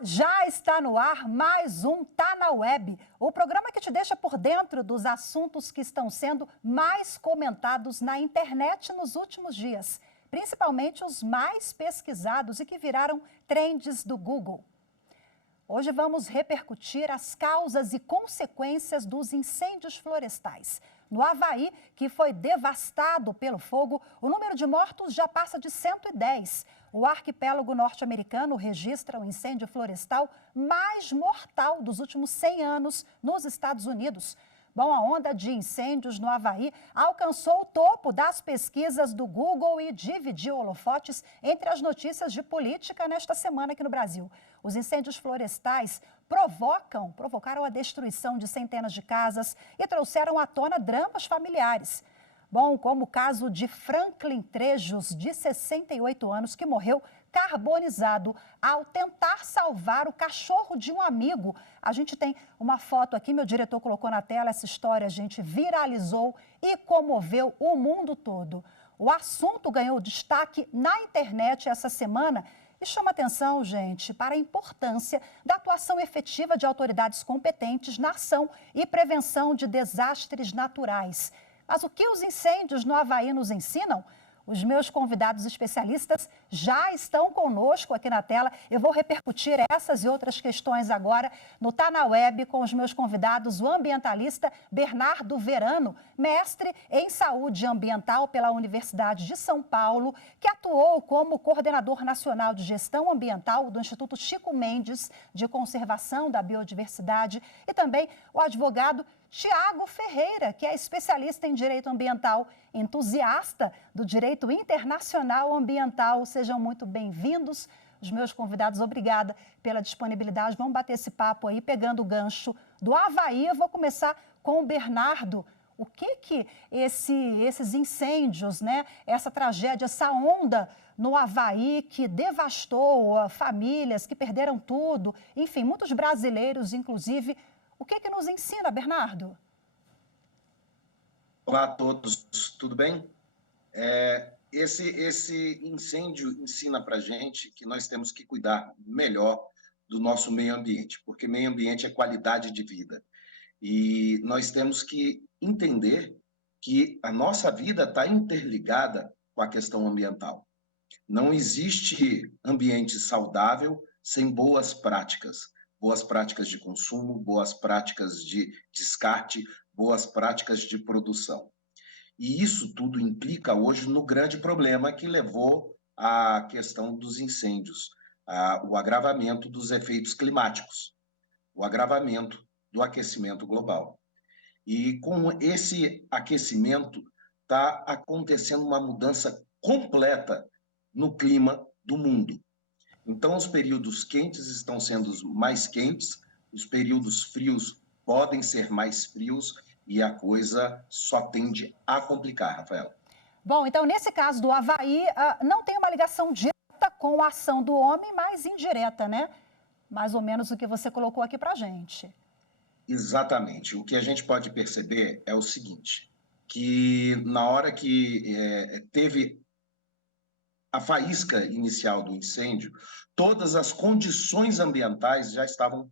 Já está no ar mais um Tá na Web, o programa que te deixa por dentro dos assuntos que estão sendo mais comentados na internet nos últimos dias, principalmente os mais pesquisados e que viraram trends do Google. Hoje vamos repercutir as causas e consequências dos incêndios florestais. No Havaí, que foi devastado pelo fogo, o número de mortos já passa de 110. O arquipélago norte-americano registra o incêndio florestal mais mortal dos últimos 100 anos nos Estados Unidos. Bom, a onda de incêndios no Havaí alcançou o topo das pesquisas do Google e dividiu holofotes entre as notícias de política nesta semana aqui no Brasil. Os incêndios florestais provocaram a destruição de centenas de casas e trouxeram à tona dramas familiares. Bom, como o caso de Franklin Trejos, de 68 anos, que morreu carbonizado ao tentar salvar o cachorro de um amigo. A gente tem uma foto aqui, meu diretor colocou na tela essa história, a gente viralizou e comoveu o mundo todo. O assunto ganhou destaque na internet essa semana e chama atenção, gente, para a importância da atuação efetiva de autoridades competentes na ação e prevenção de desastres naturais. Mas o que os incêndios no Havaí nos ensinam? Os meus convidados especialistas já estão conosco aqui na tela. Eu vou repercutir essas e outras questões agora no Tá na Web com os meus convidados, o ambientalista Bernardo Verano, mestre em saúde ambiental pela Universidade de São Paulo, que atuou como coordenador nacional de gestão ambiental do Instituto Chico Mendes de Conservação da Biodiversidade, e também o advogado Tiago Ferreira, que é especialista em direito ambiental, entusiasta do direito internacional ambiental. Sejam muito bem-vindos. Os meus convidados, obrigada pela disponibilidade. Vamos bater esse papo aí, pegando o gancho do Havaí. Eu vou começar com o Bernardo. O que esses incêndios, né? Essa tragédia, essa onda no Havaí que devastou famílias, que perderam tudo, enfim, muitos brasileiros, inclusive. O que nos ensina, Bernardo? Olá a todos, tudo bem? Esse incêndio ensina para a gente que nós temos que cuidar melhor do nosso meio ambiente, porque meio ambiente é qualidade de vida. E nós temos que entender que a nossa vida está interligada com a questão ambiental. Não existe ambiente saudável sem boas práticas de consumo, boas práticas de descarte, boas práticas de produção. E isso tudo implica hoje no grande problema que levou à questão dos incêndios, o agravamento dos efeitos climáticos, o agravamento do aquecimento global. E com esse aquecimento está acontecendo uma mudança completa no clima do mundo. Então, os períodos quentes estão sendo mais quentes, os períodos frios podem ser mais frios e a coisa só tende a complicar, Rafaela. Bom, então, nesse caso do Havaí, não tem uma ligação direta com a ação do homem, mas indireta, né? Mais ou menos o que você colocou aqui para a gente. Exatamente. O que a gente pode perceber é o seguinte, que na hora que teve a faísca inicial do incêndio, todas as condições ambientais já estavam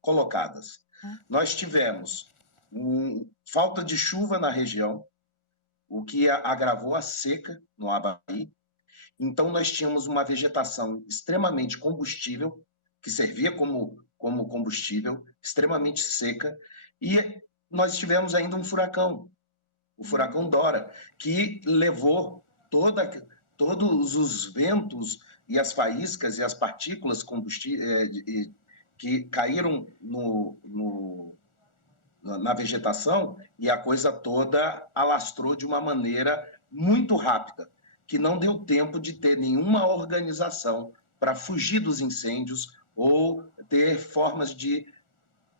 colocadas. Nós tivemos falta de chuva na região, o que agravou a seca no Havaí. Então, nós tínhamos uma vegetação extremamente combustível, que servia como combustível, extremamente seca, e nós tivemos ainda um furacão, o furacão Dora, que levou todos os ventos e as faíscas e as partículas que caíram na vegetação, e a coisa toda alastrou de uma maneira muito rápida, que não deu tempo de ter nenhuma organização para fugir dos incêndios ou ter formas de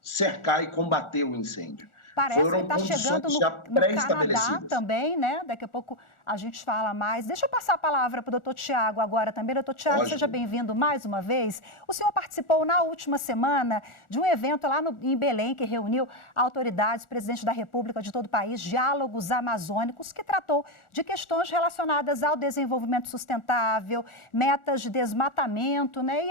cercar e combater o incêndio. Parece que está chegando no Canadá também, né? Daqui a pouco a gente fala mais. Deixa eu passar a palavra para o doutor Tiago agora também. Doutor Tiago, Lógico. seja bem-vindo mais uma vez. O senhor participou na última semana de um evento lá em Belém, que reuniu autoridades, presidente da República de todo o país, diálogos amazônicos, que tratou de questões relacionadas ao desenvolvimento sustentável, metas de desmatamento, né? E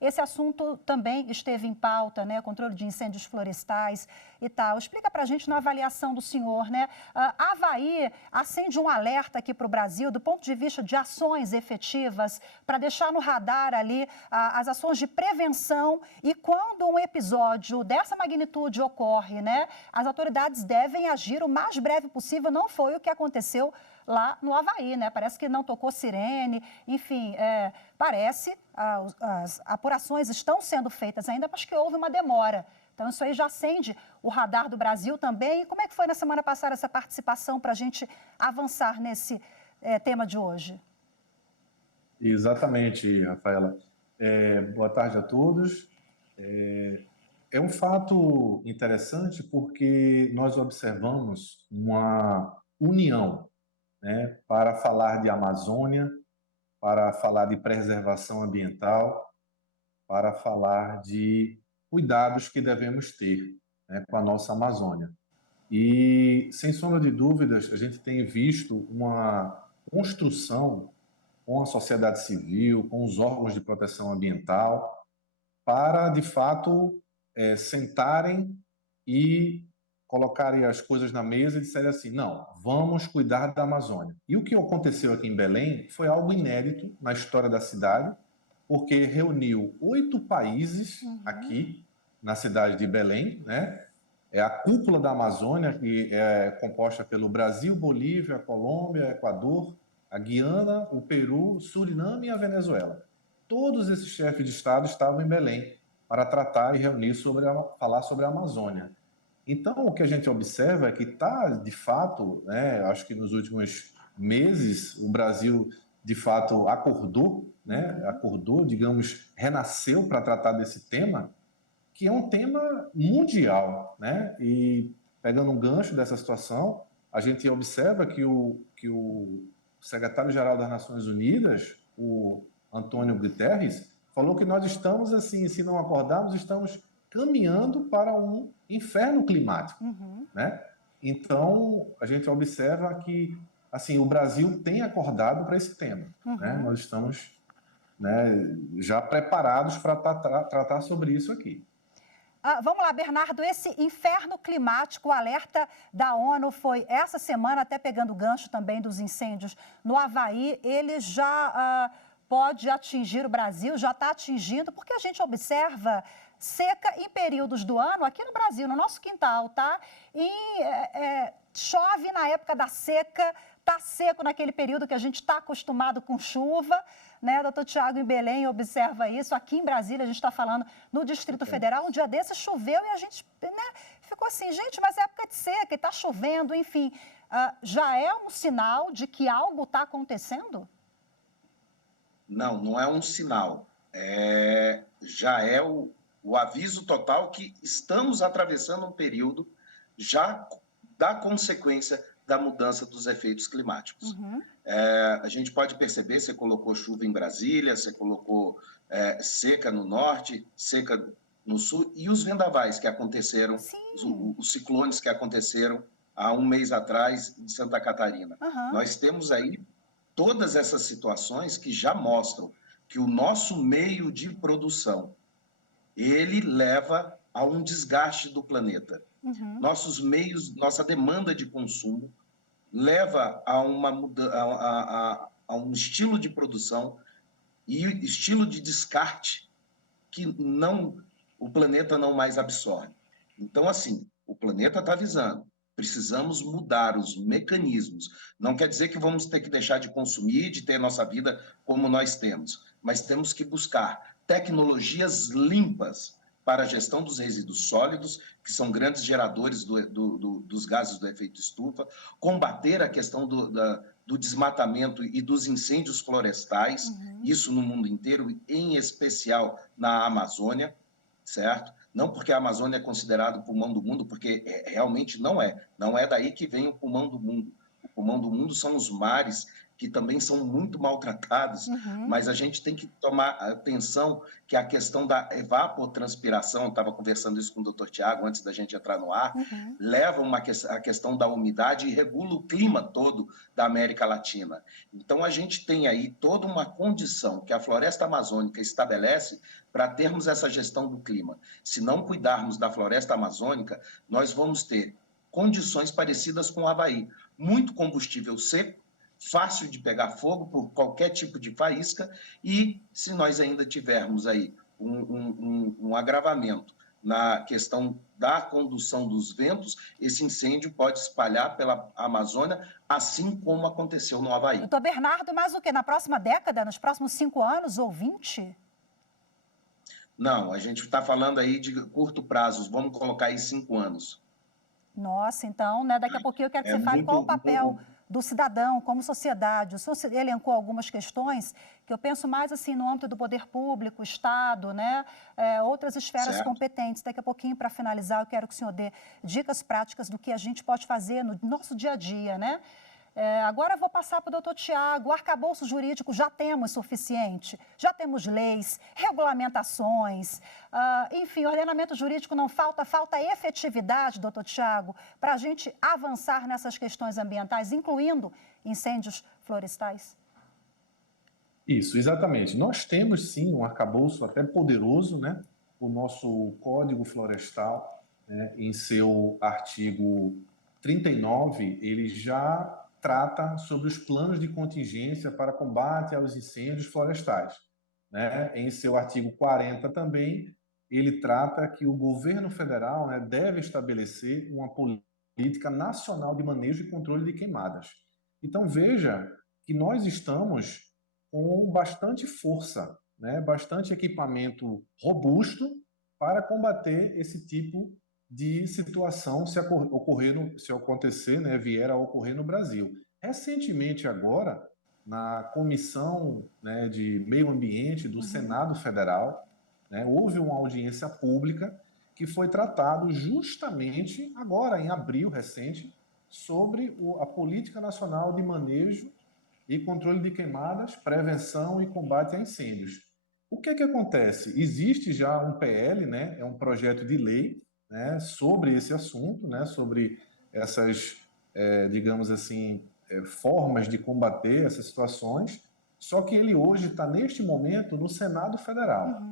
esse assunto também esteve em pauta, né? Controle de incêndios florestais e tal. Explica para a gente, na avaliação do senhor, né? Havaí acende um alerta aqui para o Brasil, do ponto de vista de ações efetivas, para deixar no radar ali as ações de prevenção, e quando um episódio dessa magnitude ocorre, né? As autoridades devem agir o mais breve possível. Não foi o que aconteceu lá no Havaí, né? Parece que não tocou sirene, enfim, parece, as apurações estão sendo feitas ainda, mas que houve uma demora. Então, isso aí já acende o radar do Brasil também. E como é que foi na semana passada essa participação para a gente avançar nesse tema de hoje? Exatamente, Rafaela. Boa tarde a todos. É um fato interessante porque nós observamos uma união, né, para falar de Amazônia, para falar de preservação ambiental, para falar de cuidados que devemos ter, né, com a nossa Amazônia. E, sem sombra de dúvidas, a gente tem visto uma construção com a sociedade civil, com os órgãos de proteção ambiental, para, de fato, sentarem e colocarem as coisas na mesa e disserem assim, não, vamos cuidar da Amazônia. E o que aconteceu aqui em Belém foi algo inédito na história da cidade, porque reuniu 8 países aqui na cidade de Belém, né? É a cúpula da Amazônia, que é composta pelo Brasil, Bolívia, Colômbia, Equador, a Guiana, o Peru, Suriname e a Venezuela. Todos esses chefes de Estado estavam em Belém para tratar e reunir falar sobre a Amazônia. Então, o que a gente observa é que está, de fato, né, acho que nos últimos meses, o Brasil, de fato, acordou, né, digamos, renasceu para tratar desse tema, que é um tema mundial, né? E pegando um gancho dessa situação, a gente observa que o secretário-geral das Nações Unidas, o Antônio Guterres, falou que nós estamos, assim, se não acordarmos, estamos caminhando para um inferno climático, né? Então, a gente observa que, assim, o Brasil tem acordado para esse tema, né? Nós estamos, né, já preparados para tratar sobre isso aqui. Vamos lá, Bernardo, esse inferno climático, o alerta da ONU foi essa semana, até pegando o gancho também dos incêndios no Havaí, ele já pode atingir o Brasil, já está atingindo, porque a gente observa seca em períodos do ano aqui no Brasil, no nosso quintal, tá? E chove na época da seca, está seco naquele período que a gente está acostumado com chuva, né? Doutor Tiago, em Belém, observa isso. Aqui em Brasília, a gente está falando no Distrito Federal, um dia desses choveu e a gente, né, ficou assim, gente, mas é época de seca e está chovendo, enfim. Já é um sinal de que algo está acontecendo? Não, não é um sinal. Já é o aviso total que estamos atravessando um período já da consequência da mudança dos efeitos climáticos. A gente pode perceber, você colocou chuva em Brasília, você colocou seca no norte, seca no sul, e os vendavais que aconteceram, os ciclones que aconteceram há um mês atrás em Santa Catarina. Nós temos aí todas essas situações que já mostram que o nosso meio de produção, ele leva a um desgaste do planeta. Nossos meios, nossa demanda de consumo leva a um estilo de produção e estilo de descarte que o planeta não mais absorve. Então, assim, o planeta está avisando. Precisamos mudar os mecanismos. Não quer dizer que vamos ter que deixar de consumir, de ter nossa vida como nós temos, mas temos que buscar tecnologias limpas para a gestão dos resíduos sólidos, que são grandes geradores dos gases do efeito estufa, combater a questão do desmatamento e dos incêndios florestais, isso no mundo inteiro, em especial na Amazônia, certo? Não porque a Amazônia é considerada o pulmão do mundo, porque realmente não é. Não é daí que vem o pulmão do mundo. O pulmão do mundo são os mares, que também são muito maltratados, mas a gente tem que tomar atenção que a questão da evapotranspiração, estava conversando isso com o Dr. Tiago antes da gente entrar no ar, leva a questão da umidade e regula o clima todo da América Latina. Então, a gente tem aí toda uma condição que a floresta amazônica estabelece para termos essa gestão do clima. Se não cuidarmos da floresta amazônica, nós vamos ter condições parecidas com o Havaí. Muito combustível seco, fácil de pegar fogo por qualquer tipo de faísca, e se nós ainda tivermos aí um agravamento na questão da condução dos ventos, esse incêndio pode espalhar pela Amazônia, assim como aconteceu no Havaí. Doutor Bernardo, mas o quê? Na próxima década, nos próximos 5 anos ou 20? Não, a gente está falando aí de curto prazo, vamos colocar aí 5 anos. Nossa, então, né, daqui a pouquinho eu quero que você fale qual o papel do cidadão como sociedade. O senhor elencou algumas questões que eu penso mais assim no âmbito do poder público, Estado, né, outras esferas competentes. Daqui a pouquinho, para finalizar, eu quero que o senhor dê dicas práticas do que a gente pode fazer no nosso dia a dia, né? Agora eu vou passar para o doutor Tiago. O arcabouço jurídico já temos suficiente? Já temos leis, regulamentações, enfim, ordenamento jurídico não falta, falta efetividade, doutor Tiago, para a gente avançar nessas questões ambientais, incluindo incêndios florestais? Isso, exatamente. Nós temos, sim, um arcabouço até poderoso, né? O nosso Código Florestal, né, em seu artigo 39, ele já trata sobre os planos de contingência para combate aos incêndios florestais, né? Em seu artigo 40 também, ele trata que o governo federal, né, deve estabelecer uma política nacional de manejo e controle de queimadas. Então, veja que nós estamos com bastante força, né, bastante equipamento robusto para combater esse tipo de situação se acontecer, né, vier a ocorrer no Brasil. Recentemente agora, na Comissão, né, de Meio Ambiente do Senado Federal, né, houve uma audiência pública que foi tratado justamente agora, em abril recente, sobre a Política Nacional de Manejo e Controle de Queimadas, Prevenção e Combate a Incêndios. O que é que acontece? Existe já um PL, né, é um projeto de lei, né, sobre esse assunto, né, sobre essas, digamos assim, formas de combater essas situações, só que ele hoje está, neste momento, no Senado Federal,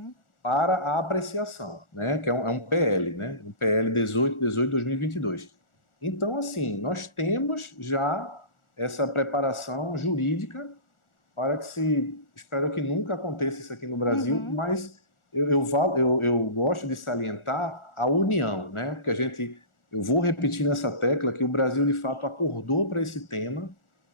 para a apreciação, né, que é um PL, né, um PL 18/2022. Então, assim, nós temos já essa preparação jurídica para que espero que nunca aconteça isso aqui no Brasil, mas eu gosto de salientar a união, né? Porque eu vou repetir nessa tecla que o Brasil de fato acordou para esse tema,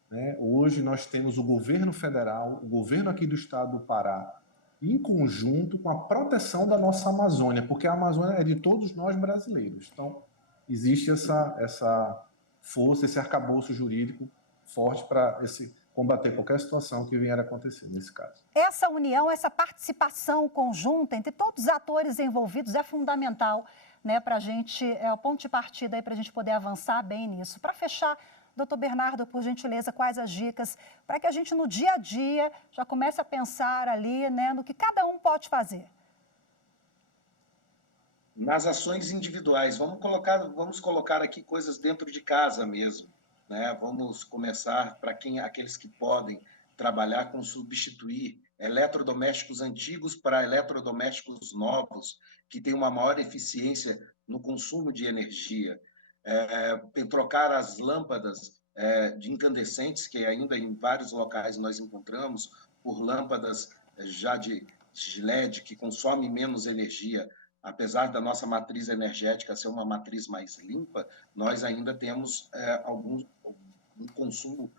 né? Hoje nós temos o governo federal, o governo aqui do estado do Pará, em conjunto com a proteção da nossa Amazônia, porque a Amazônia é de todos nós brasileiros. Então, existe essa força, esse arcabouço jurídico forte para combater qualquer situação que vier a acontecer nesse caso. Essa união, essa participação conjunta entre todos os atores envolvidos é fundamental, né, para a gente, é o ponto de partida para a gente poder avançar bem nisso. Para fechar, doutor Bernardo, por gentileza, quais as dicas para que a gente no dia a dia já comece a pensar ali, né, no que cada um pode fazer? Nas ações individuais, vamos colocar aqui coisas dentro de casa mesmo, né? Vamos começar para aqueles que podem trabalhar com substituir eletrodomésticos antigos para eletrodomésticos novos, que têm uma maior eficiência no consumo de energia. Trocar as lâmpadas de incandescentes, que ainda em vários locais nós encontramos, por lâmpadas já de LED, que consomem menos energia. Apesar da nossa matriz energética ser uma matriz mais limpa, nós ainda temos um consumo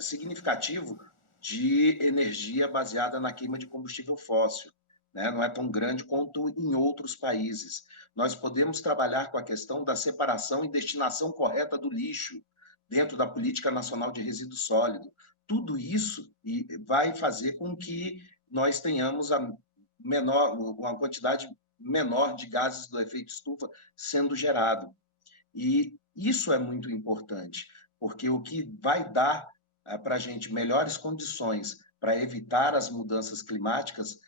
significativo de energia baseada na queima de combustível fóssil, né? Não é tão grande quanto em outros países. Nós podemos trabalhar com a questão da separação e destinação correta do lixo dentro da Política Nacional de Resíduo Sólido. Tudo isso vai fazer com que nós tenhamos uma quantidade menor de gases do efeito estufa sendo gerado. E isso é muito importante. porque o que vai dar para a gente melhores condições para evitar as mudanças climáticas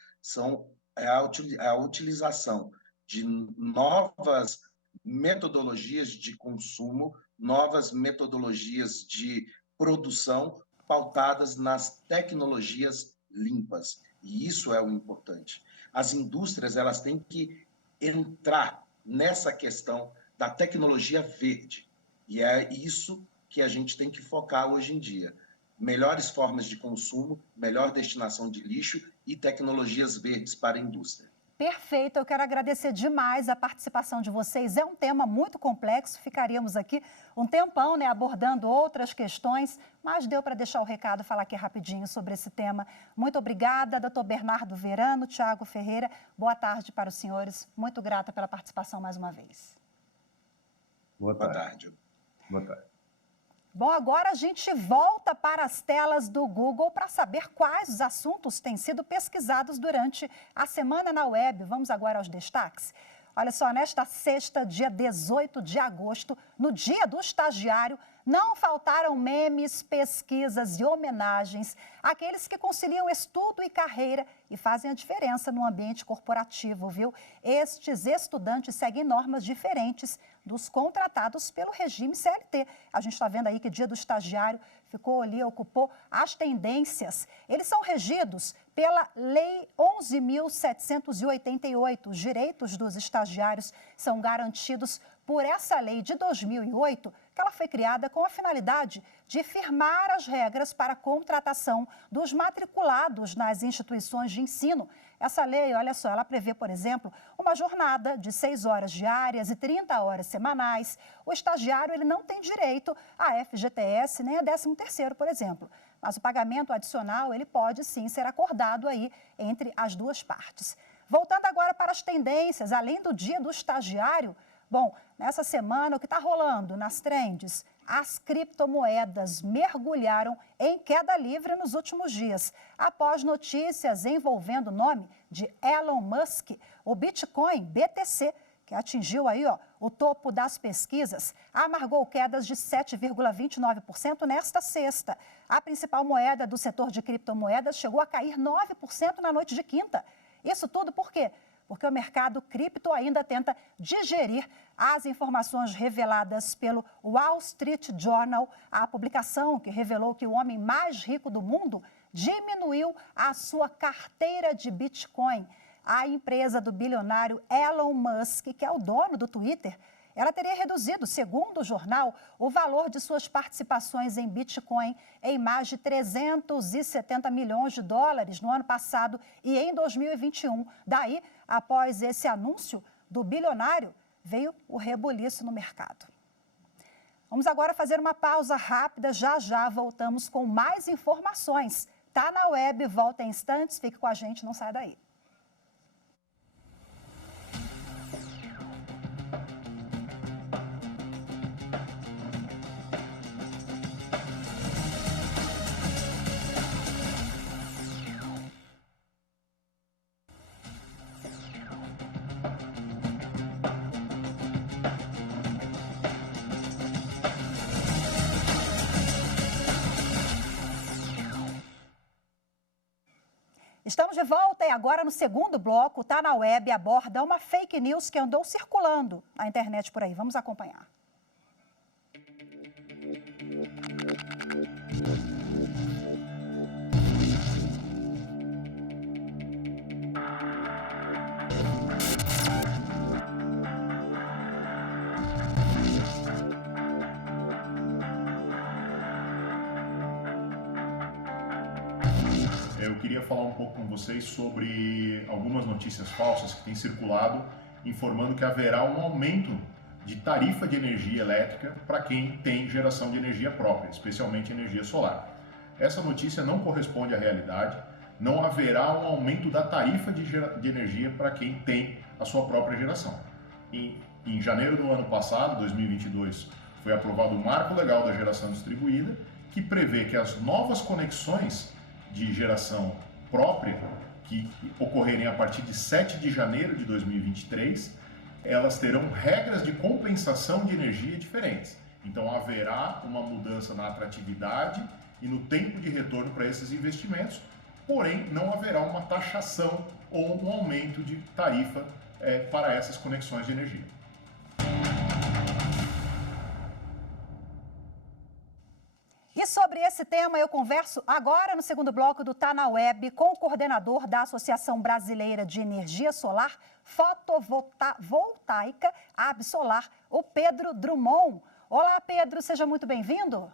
a utilização de novas metodologias de consumo, novas metodologias de produção pautadas nas tecnologias limpas. E isso é o importante. As indústrias elas têm que entrar nessa questão da tecnologia verde. E é isso que a gente tem que focar hoje em dia. Melhores formas de consumo, melhor destinação de lixo e tecnologias verdes para a indústria. Perfeito, eu quero agradecer demais a participação de vocês. É um tema muito complexo, ficaríamos aqui um tempão, né, abordando outras questões, mas deu para deixar o recado, falar aqui rapidinho sobre esse tema. Muito obrigada, doutor Bernardo Verano, Tiago Ferreira. Boa tarde para os senhores. Muito grata pela participação mais uma vez. Boa tarde. Boa tarde. Bom, agora a gente volta para as telas do Google para saber quais os assuntos têm sido pesquisados durante a semana na web. Vamos agora aos destaques. Olha só, nesta sexta, dia 18 de agosto, no Dia do Estagiário, não faltaram memes, pesquisas e homenagens àqueles que conciliam estudo e carreira e fazem a diferença no ambiente corporativo, viu? Estes estudantes seguem normas diferentes dos contratados pelo regime CLT. A gente está vendo aí que Dia do Estagiário ficou ali, ocupou as tendências. Eles são regidos pela Lei 11.788. Os direitos dos estagiários são garantidos por essa lei de 2008, que ela foi criada com a finalidade de firmar as regras para a contratação dos matriculados nas instituições de ensino. Essa lei, olha só, ela prevê, por exemplo, uma jornada de 6 horas diárias e 30 horas semanais. O estagiário ele não tem direito a FGTS nem a 13º, por exemplo. Mas o pagamento adicional ele pode sim ser acordado aí entre as duas partes. Voltando agora para as tendências, além do Dia do Estagiário, bom, nessa semana o que está rolando nas trends? As criptomoedas mergulharam em queda livre nos últimos dias. Após notícias envolvendo o nome de Elon Musk, o Bitcoin BTC, que atingiu aí, o topo das pesquisas, amargou quedas de 7,29% nesta sexta. A principal moeda do setor de criptomoedas chegou a cair 9% na noite de quinta. Isso tudo por quê? Porque o mercado cripto ainda tenta digerir as informações reveladas pelo Wall Street Journal, a publicação que revelou que o homem mais rico do mundo diminuiu a sua carteira de Bitcoin. A empresa do bilionário Elon Musk, que é o dono do Twitter, ela teria reduzido, segundo o jornal, o valor de suas participações em Bitcoin em mais de 370 milhões de dólares no ano passado e em 2021. Daí, após esse anúncio do bilionário, veio o rebuliço no mercado. Vamos agora fazer uma pausa rápida, já voltamos com mais informações. Tá na web, volta em instantes, fique com a gente, não sai daí. Estamos de volta e agora no segundo bloco, Tá na Web aborda uma fake news que andou circulando na internet por aí. Vamos acompanhar. Eu queria falar um pouco com vocês sobre algumas notícias falsas que têm circulado, informando que haverá um aumento de tarifa de energia elétrica para quem tem geração de energia própria, especialmente energia solar. Essa notícia não corresponde à realidade, não haverá um aumento da tarifa de energia para quem tem a sua própria geração. Em janeiro do ano passado, 2022, foi aprovado o Marco Legal da Geração Distribuída, que prevê que as novas conexões de geração própria, que ocorrerem a partir de 7 de janeiro de 2023, elas terão regras de compensação de energia diferentes. Então haverá uma mudança na atratividade e no tempo de retorno para esses investimentos, porém não haverá uma taxação ou um aumento de tarifa para essas conexões de energia. E sobre esse tema eu converso agora no segundo bloco do Tá na Web com o coordenador da Associação Brasileira de Energia Solar Fotovoltaica, Absolar, o Pedro Drummond. Olá, Pedro, seja muito bem-vindo.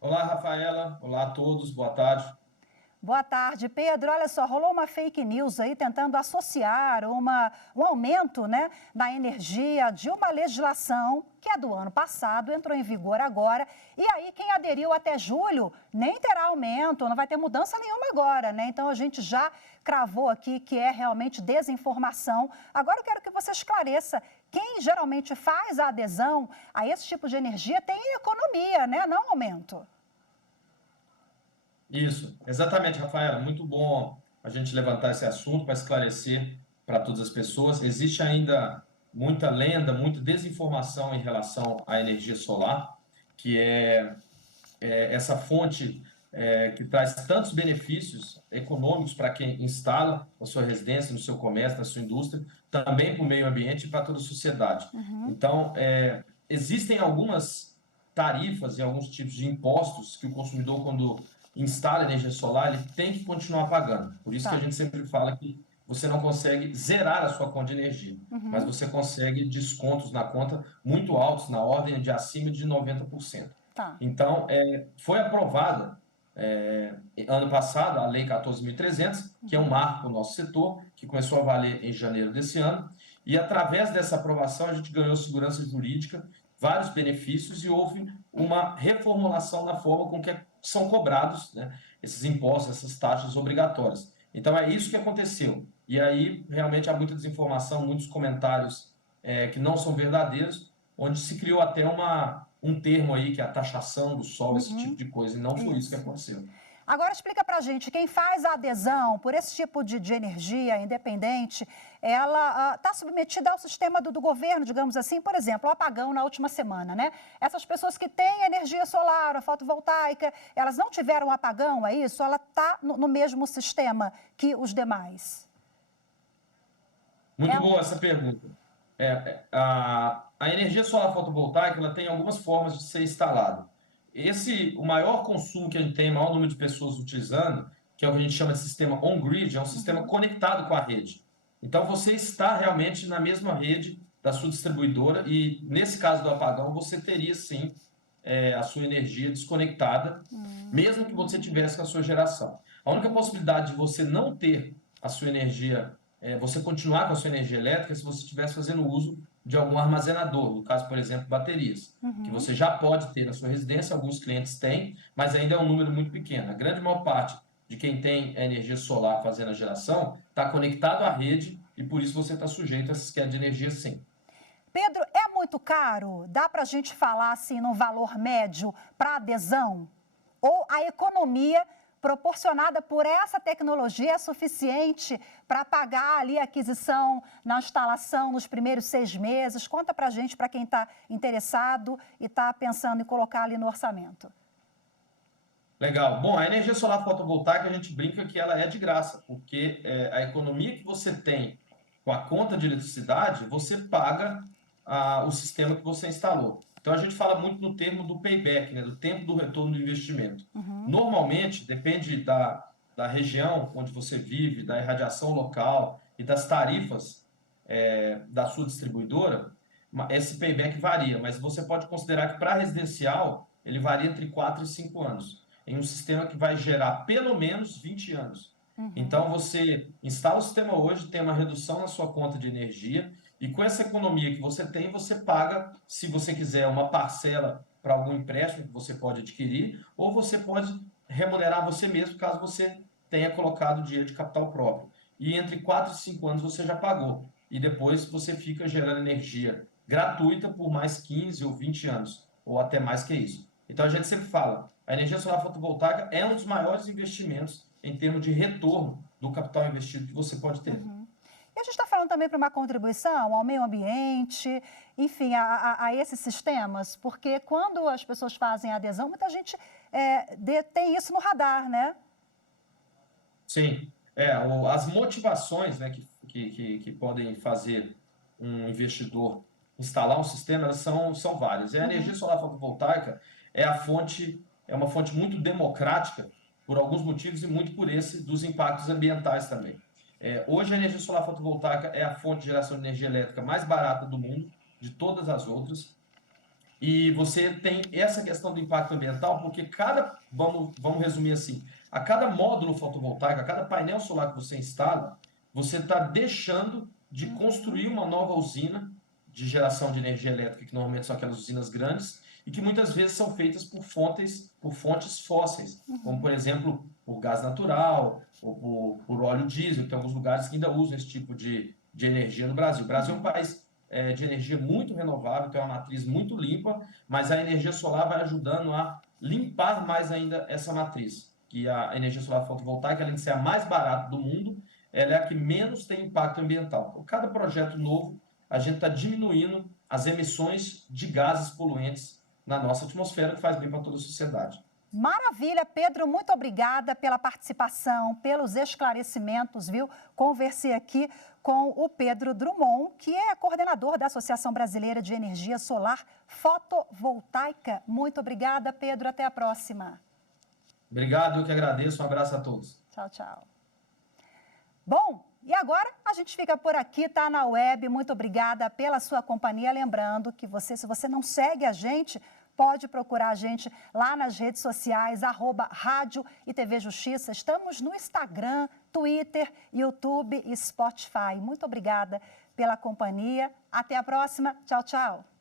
Olá, Rafaela. Olá a todos. Boa tarde. Boa tarde, Pedro. Olha só, rolou uma fake news aí tentando associar um aumento, né, na energia de uma legislação que é do ano passado, entrou em vigor agora. E aí, quem aderiu até julho nem terá aumento, não vai ter mudança nenhuma agora, né? Então, a gente já cravou aqui que é realmente desinformação. Agora, eu quero que você esclareça. Quem geralmente faz a adesão a esse tipo de energia tem economia, né? Não aumento. Isso, exatamente, Rafaela. Muito bom a gente levantar esse assunto para esclarecer para todas as pessoas. Existe ainda muita lenda, muita desinformação em relação à energia solar, que é essa fonte que traz tantos benefícios econômicos para quem instala na sua residência, no seu comércio, na sua indústria, também para o meio ambiente e para toda a sociedade. Então, existem algumas tarifas e alguns tipos de impostos que o consumidor, quando instala energia solar, ele tem que continuar pagando. Por isso que a gente sempre fala que você não consegue zerar a sua conta de energia, mas você consegue descontos na conta muito altos, na ordem de acima de 90%. Então, foi aprovada ano passado a Lei 14.300, que é um marco para o nosso setor, que começou a valer em janeiro desse ano, e através dessa aprovação a gente ganhou segurança jurídica, vários benefícios e houve uma reformulação na forma com que são cobrados, né, esses impostos, essas taxas obrigatórias. Então, é isso que aconteceu. E aí, realmente, há muita desinformação, muitos comentários que não são verdadeiros, onde se criou até um termo aí, que é a taxação do sol, esse tipo de coisa, e não foi isso que aconteceu. Agora explica pra gente, quem faz a adesão por esse tipo de energia independente, ela está submetida ao sistema do governo, digamos assim, por exemplo, o apagão na última semana, né? Essas pessoas que têm energia solar, a fotovoltaica, elas não tiveram apagão, é isso? Ela está no mesmo sistema que os demais? Muito boa essa pergunta. A energia solar fotovoltaica, ela tem algumas formas de ser instalada. O maior consumo que a gente tem, o maior número de pessoas utilizando, que é o que a gente chama de sistema on-grid, é um sistema conectado com a rede. Então, você está realmente na mesma rede da sua distribuidora e, nesse caso do apagão, você teria, sim, a sua energia desconectada, mesmo que você tivesse com a sua geração. A única possibilidade de você não ter a sua energia, você continuar com a sua energia elétrica, se você estivesse fazendo uso de algum armazenador, no caso, por exemplo, baterias, que você já pode ter na sua residência, alguns clientes têm, mas ainda é um número muito pequeno. A grande maior parte de quem tem a energia solar fazendo a geração está conectado à rede e por isso você está sujeito a essas quedas de energia, sim. Pedro, é muito caro? Dá para a gente falar assim no valor médio para adesão? Ou a economia proporcionada por essa tecnologia é suficiente para pagar ali a aquisição na instalação nos primeiros 6 meses? Conta para a gente, para quem está interessado e está pensando em colocar ali no orçamento. Legal. Bom, a energia solar fotovoltaica, a gente brinca que ela é de graça, porque a economia que você tem com a conta de eletricidade, você paga o sistema que você instalou. Então, a gente fala muito no termo do payback, né, do tempo do retorno do investimento. Normalmente, depende da região onde você vive, da irradiação local e das tarifas da sua distribuidora, esse payback varia, mas você pode considerar que para residencial, ele varia entre 4 e 5 anos, em um sistema que vai gerar pelo menos 20 anos. Então, você instala o sistema hoje, tem uma redução na sua conta de energia, e com essa economia que você tem, você paga, se você quiser, uma parcela para algum empréstimo que você pode adquirir, ou você pode remunerar você mesmo, caso você tenha colocado dinheiro de capital próprio. E entre 4 e 5 anos você já pagou. E depois você fica gerando energia gratuita por mais 15 ou 20 anos, ou até mais que isso. Então, a gente sempre fala, a energia solar fotovoltaica é um dos maiores investimentos em termos de retorno do capital investido que você pode ter. E a gente está falando também para uma contribuição ao meio ambiente, enfim, a esses sistemas, porque quando as pessoas fazem adesão, muita gente tem isso no radar, né? Sim, as motivações, né, que podem fazer um investidor instalar um sistema, elas são várias. E a energia solar fotovoltaica é uma fonte muito democrática por alguns motivos e muito por esse dos impactos ambientais também. Hoje a energia solar fotovoltaica é a fonte de geração de energia elétrica mais barata do mundo, de todas as outras. E você tem essa questão do impacto ambiental, porque vamos resumir assim, a cada módulo fotovoltaico, a cada painel solar que você instala, você está deixando de construir uma nova usina de geração de energia elétrica, que normalmente são aquelas usinas grandes, e que muitas vezes são feitas por fontes fósseis, como, por exemplo, por gás natural, ou por óleo diesel. Tem alguns lugares que ainda usam esse tipo de energia no Brasil. O Brasil é um país de energia muito renovável, tem uma matriz muito limpa, mas a energia solar vai ajudando a limpar mais ainda essa matriz. Que a energia solar fotovoltaica, além de ser a mais barata do mundo, ela é a que menos tem impacto ambiental. Então, cada projeto novo, a gente está diminuindo as emissões de gases poluentes na nossa atmosfera, que faz bem para toda a sociedade. Maravilha, Pedro, muito obrigada pela participação, pelos esclarecimentos, viu? Conversei aqui com o Pedro Drummond, que é coordenador da Associação Brasileira de Energia Solar Fotovoltaica. Muito obrigada, Pedro, até a próxima. Obrigado, eu que agradeço, um abraço a todos. Tchau, tchau. Bom, e agora a gente fica por aqui, tá na web. Muito obrigada pela sua companhia. Lembrando que se você não segue a gente, pode procurar a gente lá nas redes sociais, @Rádio e TV Justiça. Estamos no Instagram, Twitter, YouTube e Spotify. Muito obrigada pela companhia. Até a próxima. Tchau, tchau.